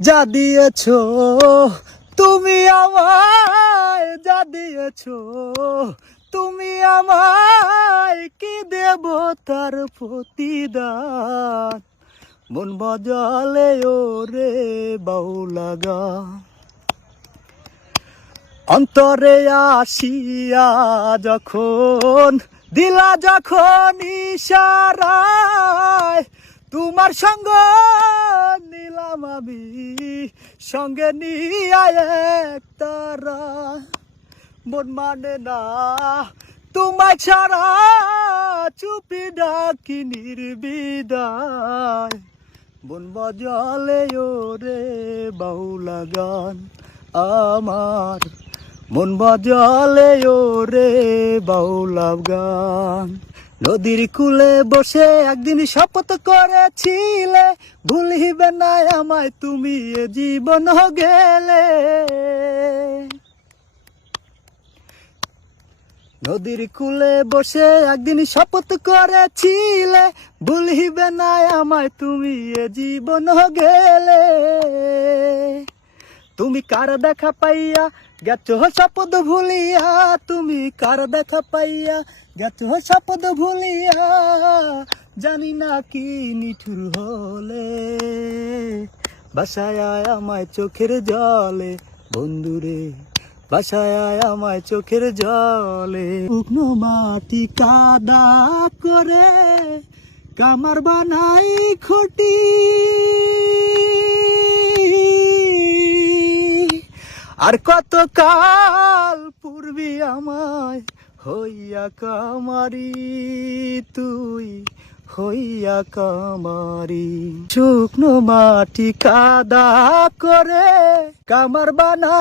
যা দিয়েছো তুমি আমায়, যা দিয়েছো তুমি আমায়, কি দেব তার প্রতিদান। মন বাজালে ওরে বাউলা গান, অন্তরে আসিয়া যখন দিলা যখন ইশারায়, তোমার সঙ্গ নিলাম আমি সঙ্গে নিয়ে এক তারা। মন মানে না তোমায় ছাড়া, চুপি ডাকি নির্বিদায়। মন বাজালে ওরে বাউলা গান আমার, মন বাজালে ওরে বাউলা গান। নদীর কূলে বসে একদিন শপথ করেছিলে, ভুলিবে না আমায় তুমি এ জীবন গেলে। নদীর কূলে বসে একদিন শপথ করেছিলে, ভুলিবে না আমায় তুমি এ জীবন গেলে। তুমি কার দেখা পাইয়া গেছো শপথ ভুলিয়া, তুমি কার দেখা পাইয়া গেছো শপথ ভুলিয়া, জানি না কি নিঠুর হলে। বাসায় আয় আমায় চোখের জলে বন্ধুরে, বাসায় আয় আমায় চোখের জলে। শুকনো মাটি কাদা করে কামার বানাই খুঁটি, আর কত কাল পূর্বে আমায় হইয়া কামারি, তুই হইয়া কামারি। শুকনো মাটি কাদা করে কামার বানা